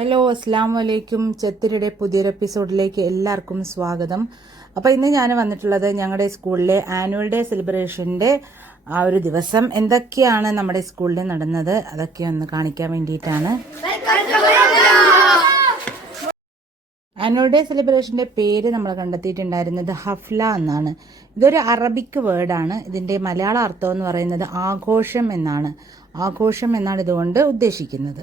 Hello, അസ്സാം വലൈക്കും. ചെത്തിരിയുടെ പുതിയൊരു എപ്പിസോഡിലേക്ക് എല്ലാവർക്കും സ്വാഗതം. അപ്പോൾ ഇന്ന് ഞാൻ വന്നിട്ടുള്ളത് ഞങ്ങളുടെ സ്കൂളിലെ ആനുവൽ ഡേ സെലിബ്രേഷൻ്റെ ആ ഒരു ദിവസം എന്തൊക്കെയാണ് നമ്മുടെ സ്കൂളിൽ നടന്നത് അതൊക്കെ ഒന്ന് കാണിക്കാൻ വേണ്ടിയിട്ടാണ്. ആനുവൽ ഡേ സെലിബ്രേഷൻ്റെ പേര് നമ്മൾ കണ്ടെത്തിയിട്ടുണ്ടായിരുന്നത് ഹഫ്ല എന്നാണ്. ഇതൊരു അറബിക് വേർഡാണ്. ഇതിൻ്റെ മലയാള അർത്ഥം എന്ന് പറയുന്നത് ആഘോഷം എന്നാണ്. ആഘോഷം എന്നാണ് ഇതുകൊണ്ട് ഉദ്ദേശിക്കുന്നത്.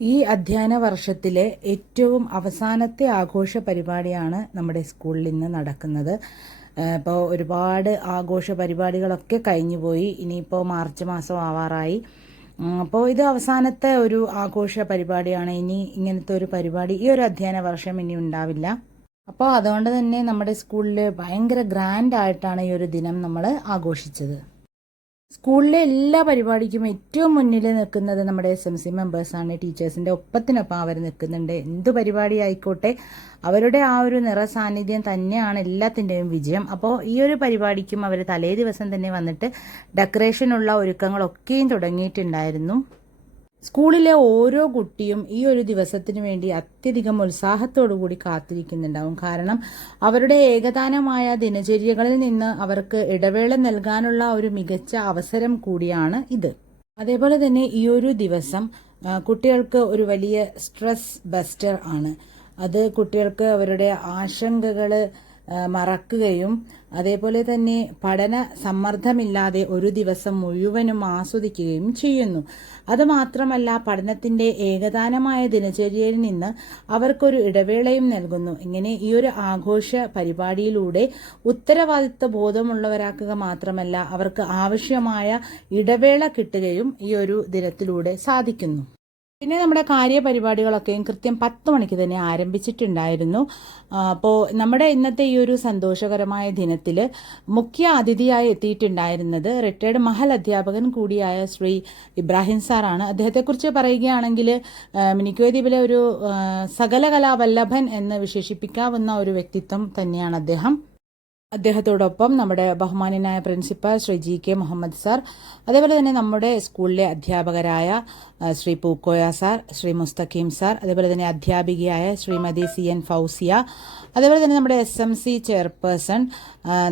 ഈ അധ്യയന വർഷത്തിലെ ഏറ്റവും അവസാനത്തെ ആഘോഷ പരിപാടിയാണ് നമ്മുടെ സ്കൂളിൽ ഇന്ന് നടക്കുന്നത്. ഇപ്പോൾ ഒരുപാട് ആഘോഷ പരിപാടികളൊക്കെ കഴിഞ്ഞുപോയി. ഇനിയിപ്പോൾ മാർച്ച് മാസം ആവാറായി. അപ്പോൾ ഇത് അവസാനത്തെ ഒരു ആഘോഷ പരിപാടിയാണ്. ഇനി ഇങ്ങനത്തെ ഒരു പരിപാടി ഈ ഒരു അധ്യയന വർഷം ഇനി ഉണ്ടാവില്ല. അപ്പോൾ അതുകൊണ്ട് തന്നെ നമ്മുടെ സ്കൂളിൽ ഭയങ്കര ഗ്രാൻഡ് ആയിട്ടാണ് ഈ ഒരു ദിനം നമ്മൾ ആഘോഷിച്ചത്. സ്കൂളിലെ എല്ലാ പരിപാടിക്കും ഏറ്റവും മുന്നിൽ നിൽക്കുന്നത് നമ്മുടെ SMC മെമ്പേഴ്സാണ്. ടീച്ചേഴ്സിൻ്റെ ഒപ്പത്തിനൊപ്പം അവർ നിൽക്കുന്നുണ്ട്. എന്ത് പരിപാടി ആയിക്കോട്ടെ അവരുടെ ആ ഒരു നിറസാന്നിധ്യം തന്നെയാണ് എല്ലാത്തിൻ്റെയും വിജയം. അപ്പോൾ ഈ ഒരു പരിപാടിക്കും അവർ തലേ ദിവസം തന്നെ വന്നിട്ട് ഡെക്കറേഷനുള്ള ഒരുക്കങ്ങളൊക്കെയും തുടങ്ങിയിട്ടുണ്ടായിരുന്നു. സ്കൂളിലെ ഓരോ കുട്ടിയും ഈ ഒരു ദിവസത്തിന് വേണ്ടി അത്യധികം ഉത്സാഹത്തോടുകൂടി കാത്തിരിക്കുന്നുണ്ടാവും. കാരണം അവരുടെ ഏകദാനമായ ദിനചര്യകളിൽ നിന്ന് അവർക്ക് ഇടവേള നൽകാനുള്ള ഒരു മികച്ച അവസരം കൂടിയാണ് ഇത്. അതേപോലെ തന്നെ ഈ ഒരു ദിവസം കുട്ടികൾക്ക് ഒരു വലിയ സ്ട്രെസ് ബസ്റ്റർ ആണ്. അത് കുട്ടികൾക്ക് അവരുടെ ആശങ്കകൾ മറക്കുകയും അതേപോലെ തന്നെ പഠന സമ്മർദ്ദമില്ലാതെ ഒരു ദിവസം മുഴുവനും ആസ്വദിക്കുകയും ചെയ്യുന്നു. അതുമാത്രമല്ല, പഠനത്തിൻ്റെ ഏകദാനമായ ദിനചര്യയിൽ നിന്ന് അവർക്കൊരു ഇടവേളയും നൽകുന്നു. ഇങ്ങനെ ഈ ഒരു ആഘോഷ പരിപാടിയിലൂടെ ഉത്തരവാദിത്വ ബോധമുള്ളവരാക്കുക മാത്രമല്ല, അവർക്ക് ആവശ്യമായ ഇടവേള കിട്ടുകയും ഈ ഒരു ദിനത്തിലൂടെ സാധിക്കുന്നു. പിന്നെ നമ്മുടെ കാര്യപരിപാടികളൊക്കെയും കൃത്യം 10 മണിക്ക് തന്നെ ആരംഭിച്ചിട്ടുണ്ടായിരുന്നു. അപ്പോൾ നമ്മുടെ ഇന്നത്തെ ഈ ഒരു സന്തോഷകരമായ ദിനത്തിൽ മുഖ്യ അതിഥിയായി എത്തിയിട്ടുണ്ടായിരുന്നത് റിട്ടയർഡ് മഹൽ അധ്യാപകൻ കൂടിയായ ശ്രീ ഇബ്രാഹിം സാറാണ്. അദ്ദേഹത്തെക്കുറിച്ച് പറയുകയാണെങ്കിൽ മിനിക്കോ ദ്വീപിലെ ഒരു സകലകലാവല്ലഭൻ എന്ന് വിശേഷിപ്പിക്കാവുന്ന ഒരു വ്യക്തിത്വം തന്നെയാണ് അദ്ദേഹം. അദ്ദേഹത്തോടൊപ്പം നമ്മുടെ ബഹുമാന്യനായ principal Shri GK Muhammad sir, അതേപോലെ തന്നെ നമ്മുടെ സ്കൂളിലെ അധ്യാപകരായ ശ്രീ പൂക്കോയ സാർ, ശ്രീ മുസ്തഖീം സാർ, അതേപോലെ തന്നെ അധ്യാപികയായ ശ്രീമതി CN ഫൗസിയ, അതേപോലെ തന്നെ നമ്മുടെ SMC ചെയർപേഴ്സൺ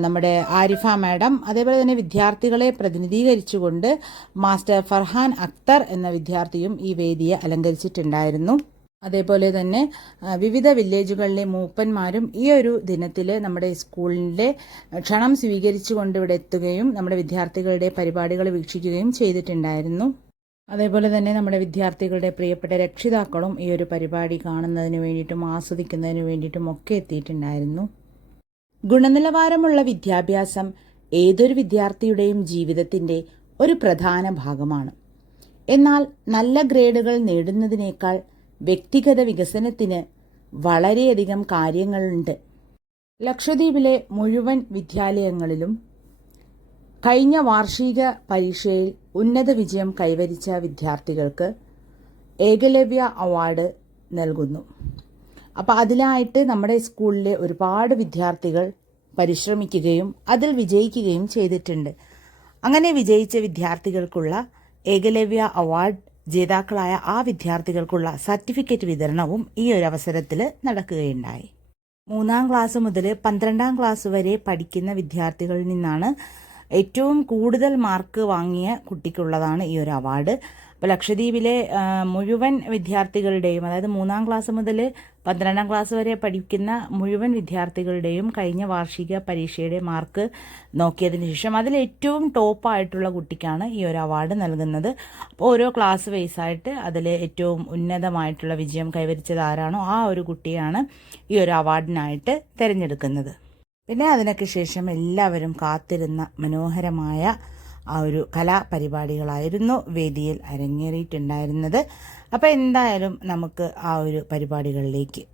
നമ്മുടെ ആരിഫ മാഡം, അതേപോലെ തന്നെ വിദ്യാർത്ഥികളെ പ്രതിനിധീകരിച്ചുകൊണ്ട് മാസ്റ്റർ ഫർഹാൻ അക്തർ എന്ന വിദ്യാർത്ഥിയും ഈ വേദിയെ അലങ്കരിച്ചിട്ടുണ്ടായിരുന്നു. അതേപോലെ തന്നെ വിവിധ വില്ലേജുകളിലെ മൂപ്പന്മാരും ഈ ഒരു ദിനത്തിൽ നമ്മുടെ സ്കൂളിൻ്റെ ക്ഷണം സ്വീകരിച്ചുകൊണ്ട് ഇവിടെ എത്തുകയും നമ്മുടെ വിദ്യാർത്ഥികളുടെ പരിപാടികൾ വീക്ഷിക്കുകയും ചെയ്തിട്ടുണ്ടായിരുന്നു. അതേപോലെ തന്നെ നമ്മുടെ വിദ്യാർത്ഥികളുടെ പ്രിയപ്പെട്ട രക്ഷിതാക്കളും ഈ ഒരു പരിപാടി കാണുന്നതിന് വേണ്ടിയിട്ടും ആസ്വദിക്കുന്നതിന് വേണ്ടിയിട്ടും ഒക്കെ എത്തിയിട്ടുണ്ടായിരുന്നു. ഗുണനിലവാരമുള്ള വിദ്യാഭ്യാസം ഏതൊരു വിദ്യാർത്ഥിയുടെയും ജീവിതത്തിൻ്റെ ഒരു പ്രധാന ഭാഗമാണ്. എന്നാൽ നല്ല ഗ്രേഡുകൾ നേടുന്നതിനേക്കാൾ വ്യക്തിഗത വികസനത്തിന് വളരെയധികം കാര്യങ്ങളുണ്ട്. ലക്ഷദ്വീപിലെ മുഴുവൻ വിദ്യാലയങ്ങളിലും കഴിഞ്ഞ വാർഷിക പരീക്ഷയിൽ ഉന്നത വിജയം കൈവരിച്ച വിദ്യാർത്ഥികൾക്ക് ഏകലവ്യ അവാർഡ് നൽകുന്നു. അപ്പോൾ അതിലായിട്ട് നമ്മുടെ സ്കൂളിലെ ഒരുപാട് വിദ്യാർത്ഥികൾ പരിശ്രമിക്കുകയും അതിൽ വിജയിക്കുകയും ചെയ്തിട്ടുണ്ട്. അങ്ങനെ വിജയിച്ച വിദ്യാർത്ഥികൾക്കുള്ള ഏകലവ്യ അവാർഡ് ജേതാക്കളായ ആ വിദ്യാർത്ഥികൾക്കുള്ള സർട്ടിഫിക്കറ്റ് വിതരണവും ഈ ഒരു അവസരത്തിൽ നടക്കുകയുണ്ടായി. 3ാം ക്ലാസ് മുതൽ 12ാം ക്ലാസ് വരെ പഠിക്കുന്ന വിദ്യാർത്ഥികളിൽ നിന്നാണ് ഏറ്റവും കൂടുതൽ മാർക്ക് വാങ്ങിയ കുട്ടിക്കുള്ളതാണ് ഈ ഒരു അവാർഡ്. അപ്പോൾ ലക്ഷദ്വീപിലെ മുഴുവൻ വിദ്യാർത്ഥികളുടെയും, അതായത് 3ാം ക്ലാസ് മുതൽ 12ാം ക്ലാസ് വരെ പഠിക്കുന്ന മുഴുവൻ വിദ്യാർത്ഥികളുടെയും കഴിഞ്ഞ വാർഷിക പരീക്ഷയുടെ മാർക്ക് നോക്കിയതിന് ശേഷം അതിൽ ഏറ്റവും ടോപ്പായിട്ടുള്ള കുട്ടിക്കാണ് ഈ ഒരു അവാർഡ് നൽകുന്നത്. അപ്പോൾ ഓരോ ക്ലാസ് വൈസായിട്ട് അതിൽ ഏറ്റവും ഉന്നതമായിട്ടുള്ള വിജയം കൈവരിച്ചത് ആരാണോ ആ ഒരു കുട്ടിയാണ് ഈ ഒരു അവാർഡിനായിട്ട് തിരഞ്ഞെടുക്കുന്നത്. പിന്നെ അതിനൊക്കെ ശേഷം എല്ലാവരും കാത്തിരുന്ന മനോഹരമായ ആ ഒരു കലാപരിപാടികളായിരുന്നു വേദിയിൽ അരങ്ങേറിയിട്ടുണ്ടായിരുന്നത്. അപ്പോൾ എന്തായാലും നമുക്ക് ആ ഒരു പരിപാടികളിലേക്ക്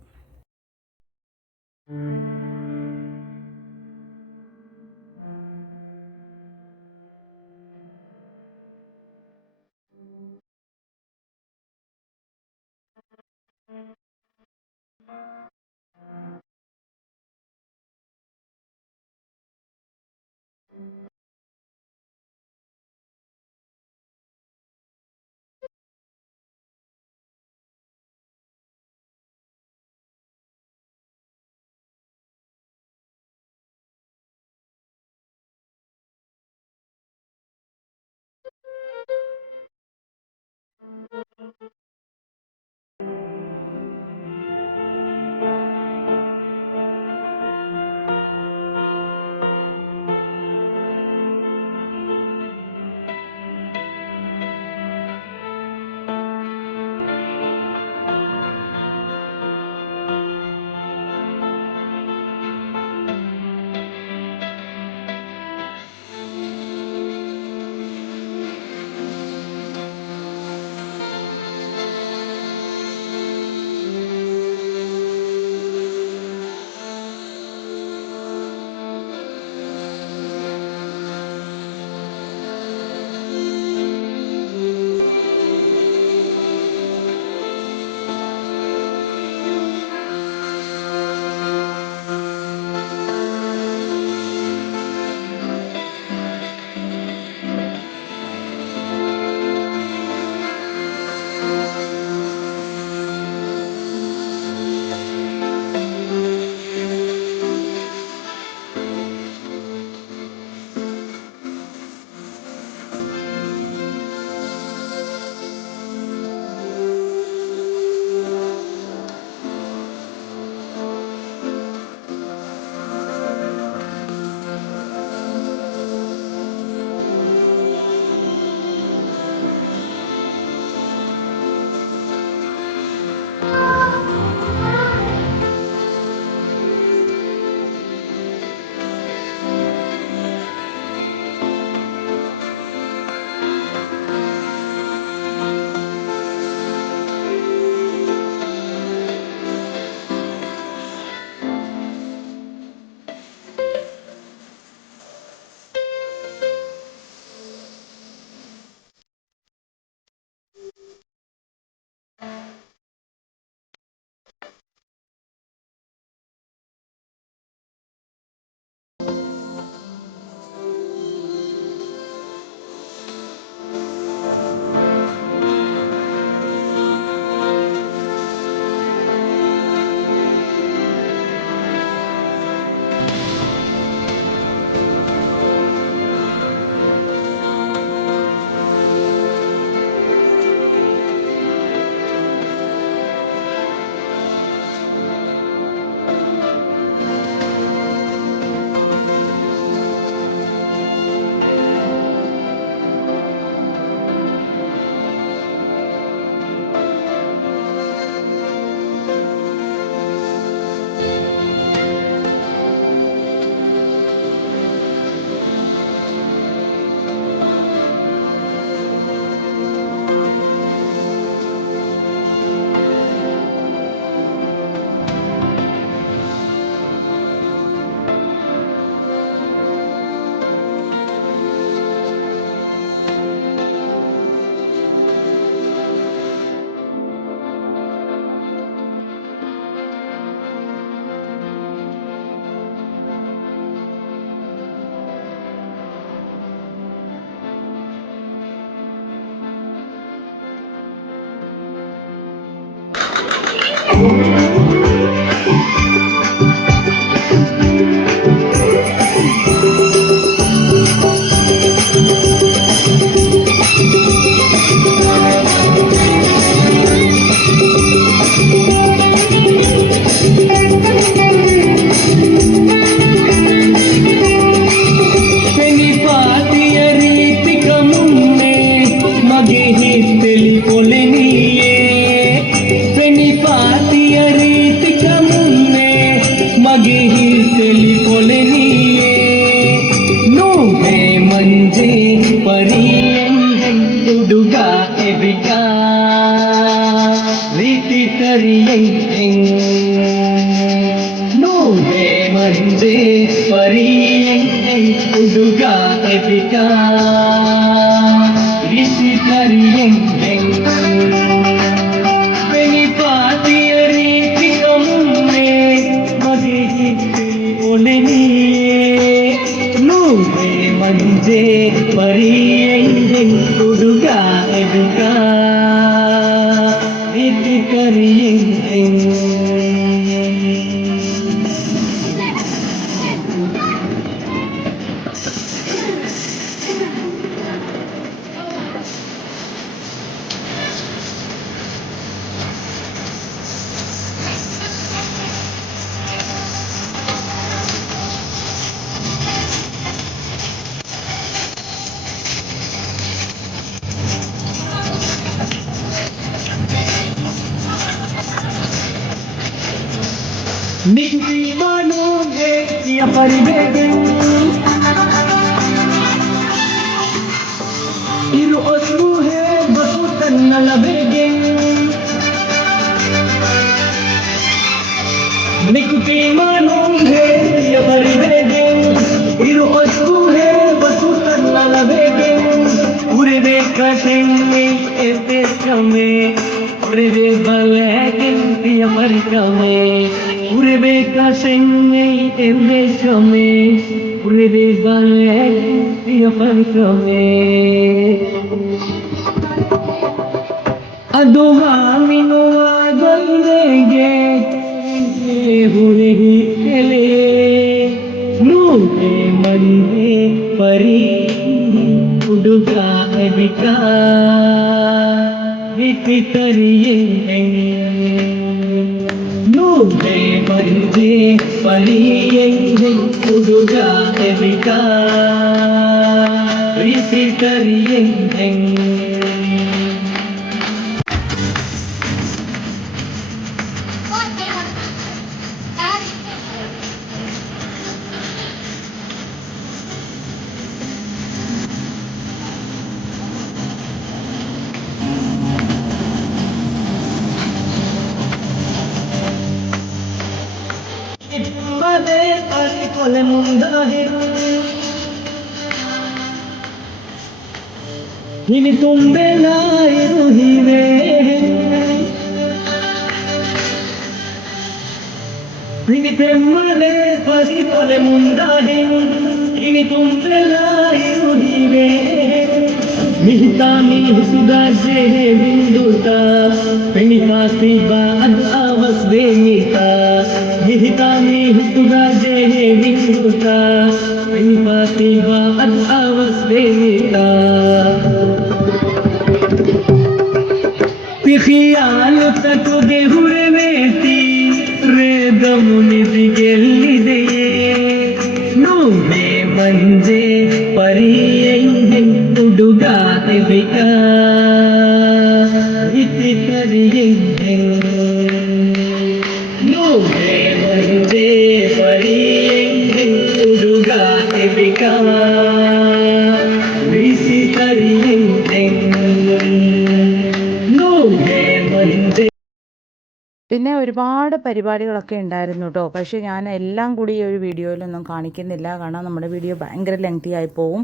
പിന്നെ ഒരുപാട് പരിപാടികളൊക്കെ ഉണ്ടായിരുന്നു കേട്ടോ. പക്ഷേ ഞാൻ എല്ലാം കൂടി ഈ ഒരു വീഡിയോയിലൊന്നും കാണിക്കുന്നില്ല, കാരണം നമ്മുടെ വീഡിയോ ഭയങ്കര ലെങ്തി ആയി പോവും.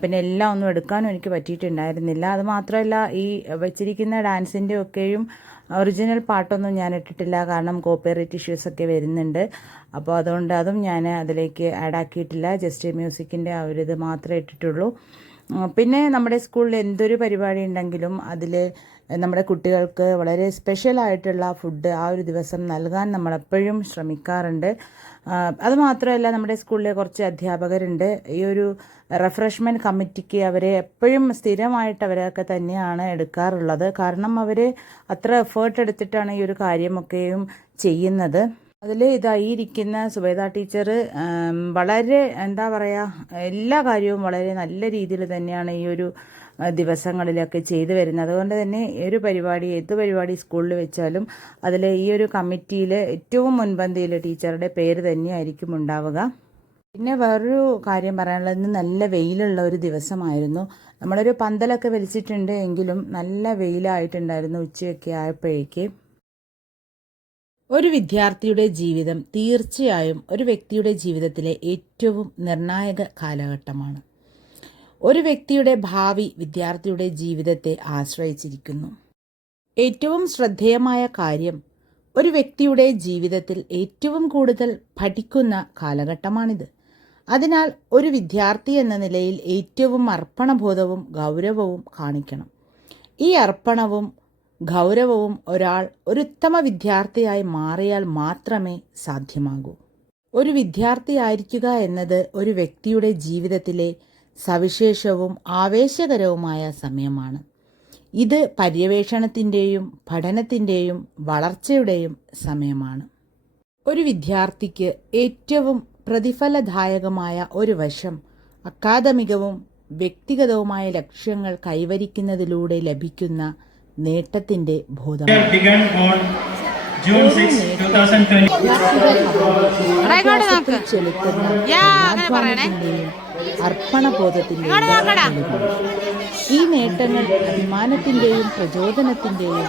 പിന്നെ എല്ലാം ഒന്നും എടുക്കാനും എനിക്ക് പറ്റിയിട്ടുണ്ടായിരുന്നില്ല. അത് മാത്രമല്ല, ഈ വെച്ചിരിക്കുന്ന ഡാൻസിൻ്റെ ഒക്കെയും ഒറിജിനൽ പാട്ടൊന്നും ഞാൻ ഇട്ടിട്ടില്ല, കാരണം കോപ്പിറൈറ്റ് ഇഷ്യൂസൊക്കെ വരുന്നുണ്ട്. അപ്പോൾ അതുകൊണ്ട് അതും ഞാൻ അതിലേക്ക് ആഡ് ആക്കിയിട്ടില്ല. ജസ്റ്റ് മ്യൂസിക്കിൻ്റെ ആ ഒരു ഇത് മാത്രമേ ഇട്ടിട്ടുള്ളൂ. പിന്നെ നമ്മുടെ സ്കൂളിൽ എന്തൊരു പരിപാടി ഉണ്ടെങ്കിലും അതിൽ നമ്മുടെ കുട്ടികൾക്ക് വളരെ സ്പെഷ്യലായിട്ടുള്ള ഫുഡ് ആ ഒരു ദിവസം നൽകാൻ നമ്മളെപ്പോഴും ശ്രമിക്കാറുണ്ട്. അതുമാത്രമല്ല, നമ്മുടെ സ്കൂളിലെ കുറച്ച് അധ്യാപകരുണ്ട്. ഈ ഒരു റിഫ്രഷ്മെൻറ്റ് കമ്മിറ്റിക്ക് അവരെ എപ്പോഴും സ്ഥിരമായിട്ട് അവരൊക്കെ തന്നെയാണ് എടുക്കാറുള്ളത്. കാരണം അവർ അത്ര എഫേർട്ട് എടുത്തിട്ടാണ് ഈ ഒരു കാര്യമൊക്കെയും ചെയ്യുന്നത്. അതിൽ ഇതായിരിക്കുന്ന സുബൈദ ടീച്ചർ വളരെ എന്താ പറയുക, എല്ലാ കാര്യവും വളരെ നല്ല രീതിയിൽ തന്നെയാണ് ഈ ഒരു ദിവസങ്ങളിലൊക്കെ ചെയ്തു വരുന്നത്. അതുകൊണ്ട് തന്നെ ഒരു പരിപാടി, ഏത് പരിപാടി സ്കൂളിൽ വെച്ചാലും അതിൽ ഈ ഒരു കമ്മിറ്റിയിൽ ഏറ്റവും മുൻപന്തിയിൽ ടീച്ചറുടെ പേര് തന്നെയായിരിക്കും ഉണ്ടാവുക. പിന്നെ വേറൊരു കാര്യം പറയാനുള്ളത്, ഇന്ന് നല്ല വെയിലുള്ള ഒരു ദിവസമായിരുന്നു. നമ്മളൊരു പന്തലൊക്കെ വലിച്ചിട്ടുണ്ട് എങ്കിലും നല്ല വെയിലായിട്ടുണ്ടായിരുന്നു ഉച്ചയൊക്കെ ആയപ്പോഴേക്ക്. ഒരു വിദ്യാർത്ഥിയുടെ ജീവിതം തീർച്ചയായും ഒരു വ്യക്തിയുടെ ജീവിതത്തിലെ ഏറ്റവും നിർണായക കാലഘട്ടമാണ്. ഒരു വ്യക്തിയുടെ ഭാവി വിദ്യാർത്ഥിയുടെ ജീവിതത്തെ ആശ്രയിച്ചിരിക്കുന്നു. ഏറ്റവും ശ്രദ്ധേയമായ കാര്യം, ഒരു വ്യക്തിയുടെ ജീവിതത്തിൽ ഏറ്റവും കൂടുതൽ പഠിക്കുന്ന കാലഘട്ടമാണിത്. അതിനാൽ ഒരു വിദ്യാർത്ഥി എന്ന നിലയിൽ ഏറ്റവും അർപ്പണബോധവും ഗൗരവവും കാണിക്കണം. ഈ അർപ്പണവും ഗൗരവവും ഒരാൾ ഒരു ഉത്തമ വിദ്യാർത്ഥിയായി മാറിയാൽ മാത്രമേ സാധ്യമാകൂ. ഒരു വിദ്യാർത്ഥിയായിരിക്കുക എന്നത് ഒരു വ്യക്തിയുടെ ജീവിതത്തിലെ സവിശേഷവും ആവേശകരവുമായ സമയമാണ്. ഇത് പര്യവേഷണത്തിൻ്റെയും പഠനത്തിൻ്റെയും വളർച്ചയുടെയും സമയമാണ്. ഒരു വിദ്യാർത്ഥിക്ക് ഏറ്റവും പ്രതിഫലദായകമായ ഒരു വശം അക്കാദമികവും വ്യക്തിഗതവുമായ ലക്ഷ്യങ്ങൾ കൈവരിക്കുന്നതിലൂടെ ലഭിക്കുന്ന നേട്ടത്തിൻ്റെ ബോധമാണ്. അർപ്പണബോധത്തിന്റെയും ഈ നേട്ടങ്ങൾ അഭിമാനത്തിന്റെയും പ്രചോദനത്തിന്റെയും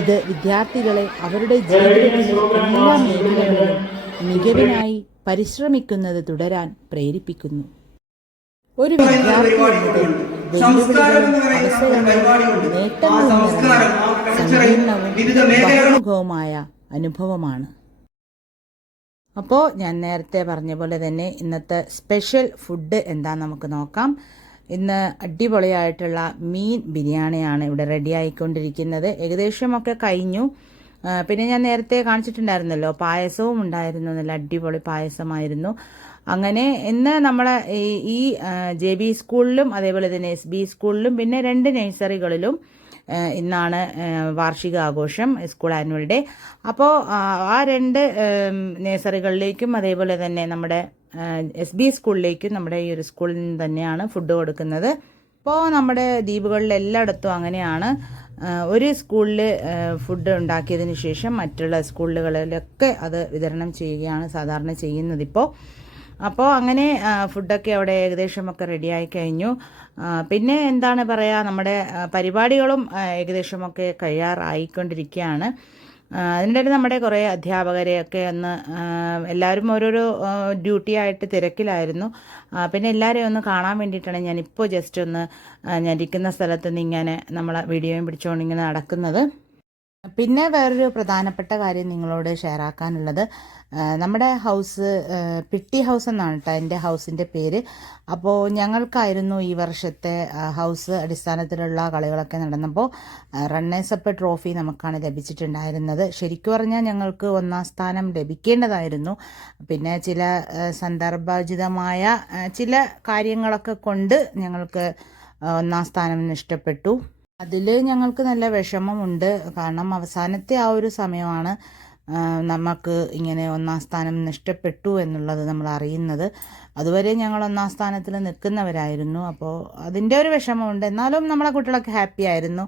ഇത് വിദ്യാർത്ഥികളെ അവരുടെ ജീവിതത്തിലെ എല്ലാ മേഖലകളിലും മികവിനായി പരിശ്രമിക്കുന്നത് തുടരാൻ പ്രേരിപ്പിക്കുന്നു. ഒരു വിദ്യാർത്ഥി എന്നത് വെല്ലുവിളികളും അവസരങ്ങളും നേട്ടങ്ങളും സങ്കീർണവും ബഹുമുഖവുമായ അനുഭവമാണ്. അപ്പോൾ ഞാൻ നേരത്തെ പറഞ്ഞ പോലെ തന്നെ ഇന്നത്തെ സ്പെഷ്യൽ ഫുഡ് എന്താണെന്ന് നമുക്ക് നോക്കാം. ഇന്ന് അടിപൊളിയായിട്ടുള്ള മീൻ ബിരിയാണിയാണ് ഇവിടെ റെഡി ആയിക്കൊണ്ടിരിക്കുന്നത്. ഏകദേശമൊക്കെ കഴിഞ്ഞു. പിന്നെ ഞാൻ നേരത്തെ കാണിച്ചിട്ടുണ്ടായിരുന്നല്ലോ, പായസവും ഉണ്ടായിരുന്നു. നല്ല അടിപൊളി പായസമായിരുന്നു. അങ്ങനെ ഇന്ന് നമ്മളെ ഈ JB സ്കൂളിലും അതേപോലെ തന്നെ SB സ്കൂളിലും പിന്നെ 2 നഴ്സറികളിലും ഇന്നാണ് വാർഷികാഘോഷം, സ്കൂൾ ആനുവൽ ഡേ. അപ്പോൾ ആ 2 നഴ്സറികളിലേക്കും അതേപോലെ തന്നെ നമ്മുടെ SB സ്കൂളിലേക്കും നമ്മുടെ ഈ ഒരു സ്കൂളിൽ നിന്ന് തന്നെയാണ് ഫുഡ് കൊടുക്കുന്നത്. അപ്പോൾ നമ്മുടെ ദ്വീപുകളിൽ എല്ലായിടത്തും അങ്ങനെയാണ്. ഒരു സ്കൂളിൽ ഫുഡ് ഉണ്ടാക്കിയതിന് ശേഷം മറ്റുള്ള സ്കൂളുകളിലൊക്കെ അത് വിതരണം ചെയ്യുകയാണ് സാധാരണ ചെയ്യുന്നത് ഇപ്പോൾ. അപ്പോൾ അങ്ങനെ ഫുഡൊക്കെ അവിടെ ഏകദേശമൊക്കെ റെഡിയായി കഴിഞ്ഞു. പിന്നെ എന്താണ് പറയുക, നമ്മുടെ പരിപാടികളും ഏകദേശമൊക്കെ കഴിയാറായിക്കൊണ്ടിരിക്കുകയാണ്. അതിൻ്റെ ഇടയിൽ നമ്മുടെ കുറേ അധ്യാപകരെയൊക്കെ ഒന്ന് എല്ലാവരും ഓരോരോ ഡ്യൂട്ടി ആയിട്ട് തിരക്കിലായിരുന്നു. പിന്നെ എല്ലാവരെയും ഒന്ന് കാണാൻ വേണ്ടിയിട്ടാണ് ഞാനിപ്പോൾ ജസ്റ്റ് ഒന്ന് ഞാൻ ഇരിക്കുന്ന സ്ഥലത്ത് നിന്ന് ഇങ്ങനെ നമ്മളെ വീഡിയോയും പിടിച്ചുകൊണ്ട് ഇങ്ങനെ നടക്കുന്നത്. പിന്നെ വേറൊരു പ്രധാനപ്പെട്ട കാര്യം നിങ്ങളോട് ഷെയർ ആക്കാനുള്ളത്, നമ്മുടെ ഹൗസ് പിട്ടി ഹൗസ് എന്നാണ് കേട്ടോ എൻ്റെ ഹൗസിൻ്റെ പേര്. അപ്പോൾ ഞങ്ങൾക്കായിരുന്നു ഈ വർഷത്തെ ഹൗസ് അടിസ്ഥാനത്തിലുള്ള കളികളൊക്കെ നടന്നപ്പോൾ റണ്ണേഴ്സ് അപ്പ് ട്രോഫി നമുക്കാണ് ലഭിച്ചിട്ടുണ്ടായിരുന്നത്. ശരിക്കും പറഞ്ഞാൽ ഞങ്ങൾക്ക് 1ാം സ്ഥാനം ലഭിക്കേണ്ടതായിരുന്നു. പിന്നെ ചില സന്ദർഭോചിതമായ ചില കാര്യങ്ങളൊക്കെ കൊണ്ട് ഞങ്ങൾക്ക് 1ാം സ്ഥാനം നഷ്ടപ്പെട്ടു. അതിൽ ഞങ്ങൾക്ക് നല്ല വിഷമമുണ്ട്. കാരണം അവസാനത്തെ ആ ഒരു സമയമാണ് നമുക്ക് ഇങ്ങനെ 1ാം സ്ഥാനം നഷ്ടപ്പെട്ടു എന്നുള്ളത് നമ്മൾ അറിയുന്നത്. അതുവരെ ഞങ്ങൾ 1ാം സ്ഥാനത്തിൽ നിൽക്കുന്നവരായിരുന്നു. അപ്പോൾ അതിൻ്റെ ഒരു വിഷമമുണ്ട്. എന്നാലും നമ്മളെ കുട്ടികളൊക്കെ ഹാപ്പി ആയിരുന്നു.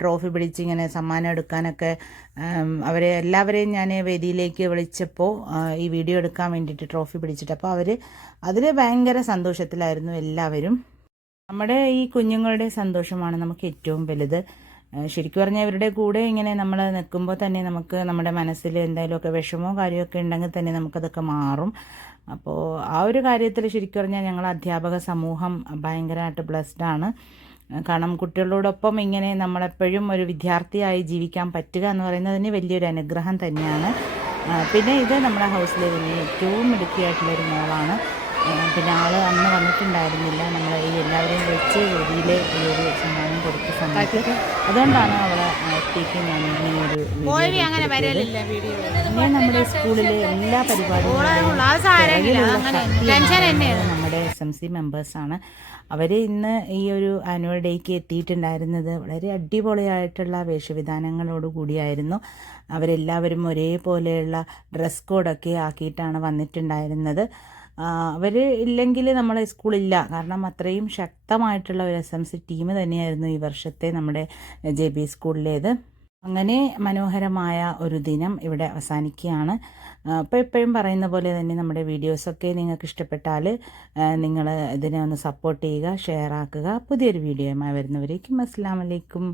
ട്രോഫി പിടിച്ച് ഇങ്ങനെ സമ്മാനം എടുക്കാനൊക്കെ അവരെ എല്ലാവരെയും ഞാൻ വേദിയിലേക്ക് വിളിച്ചപ്പോൾ ഈ വീഡിയോ എടുക്കാൻ വേണ്ടിയിട്ട് ട്രോഫി പിടിച്ചിട്ട്, അപ്പോൾ അവർ അതിൽ ഭയങ്കര സന്തോഷത്തിലായിരുന്നു എല്ലാവരും. നമ്മുടെ ഈ കുഞ്ഞുങ്ങളുടെ സന്തോഷമാണ് നമുക്ക് ഏറ്റവും വലുത്. ശരിക്കും പറഞ്ഞാൽ ഇവരുടെ കൂടെ ഇങ്ങനെ നമ്മൾ നിൽക്കുമ്പോൾ തന്നെ നമുക്ക് നമ്മുടെ മനസ്സിൽ എന്തായാലുമൊക്കെ വിഷമോ കാര്യമൊക്കെ ഉണ്ടെങ്കിൽ തന്നെ നമുക്കതൊക്കെ മാറും. അപ്പോൾ ആ ഒരു കാര്യത്തിൽ ശരിക്കും പറഞ്ഞാൽ ഞങ്ങൾ അധ്യാപക സമൂഹം ഭയങ്കരമായിട്ട് ബ്ലെസ്ഡാണ്. കാരണം കുട്ടികളോടൊപ്പം ഇങ്ങനെ നമ്മളെപ്പോഴും ഒരു വിദ്യാർത്ഥിയായി ജീവിക്കാൻ പറ്റുക എന്ന് പറയുന്നതിന് വലിയൊരു അനുഗ്രഹം തന്നെയാണ്. പിന്നെ ഇത് നമ്മുടെ ഹൗസിലെ തന്നെ ഏറ്റവും മിടുക്കിയായിട്ടുള്ളൊരു മോളാണ്. പിന്നെ ആൾ അന്ന് വന്നിട്ടുണ്ടായിരുന്നില്ല, നമ്മൾ ഈ എല്ലാവരെയും വെച്ച് വേദിയിൽ ഈ ഒരു സമ്മാനം കൊടുത്ത സമയത്ത്. അതുകൊണ്ടാണ് അവളെ എത്തിക്ക് ഞാൻ ഇങ്ങനെ ഒരു പിന്നെ നമ്മുടെ സ്കൂളിലെ എല്ലാ പരിപാടികളും നമ്മുടെ SMC മെമ്പേഴ്സാണ്. അവർ ഇന്ന് ഈ ഒരു ആനുവൽ ഡേക്ക് എത്തിയിട്ടുണ്ടായിരുന്നത് വളരെ അടിപൊളിയായിട്ടുള്ള വേഷവിധാനങ്ങളോട് കൂടിയായിരുന്നു. അവരെല്ലാവരും ഒരേപോലെയുള്ള ഡ്രസ് കോഡൊക്കെ ആക്കിയിട്ടാണ് വന്നിട്ടുണ്ടായിരുന്നത്. അവർ ഇല്ലെങ്കിൽ നമ്മളെ സ്കൂളില്ല, കാരണം അത്രയും ശക്തമായിട്ടുള്ള ഒരു SMC ടീം തന്നെയായിരുന്നു ഈ വർഷത്തെ നമ്മുടെ JB സ്കൂളിലേത്. അങ്ങനെ മനോഹരമായ ഒരു ദിനം ഇവിടെ അവസാനിക്കുകയാണ്. അപ്പോൾ എപ്പോഴും പറയുന്ന പോലെ തന്നെ നമ്മുടെ വീഡിയോസൊക്കെ നിങ്ങൾക്ക് ഇഷ്ടപ്പെട്ടാൽ നിങ്ങൾ ഇതിനെ ഒന്ന് സപ്പോർട്ട് ചെയ്യുക, ഷെയർ ആക്കുക. പുതിയൊരു വീഡിയോയുമായി വരുന്നവരേക്കും അസ്സലാമു അലൈക്കും.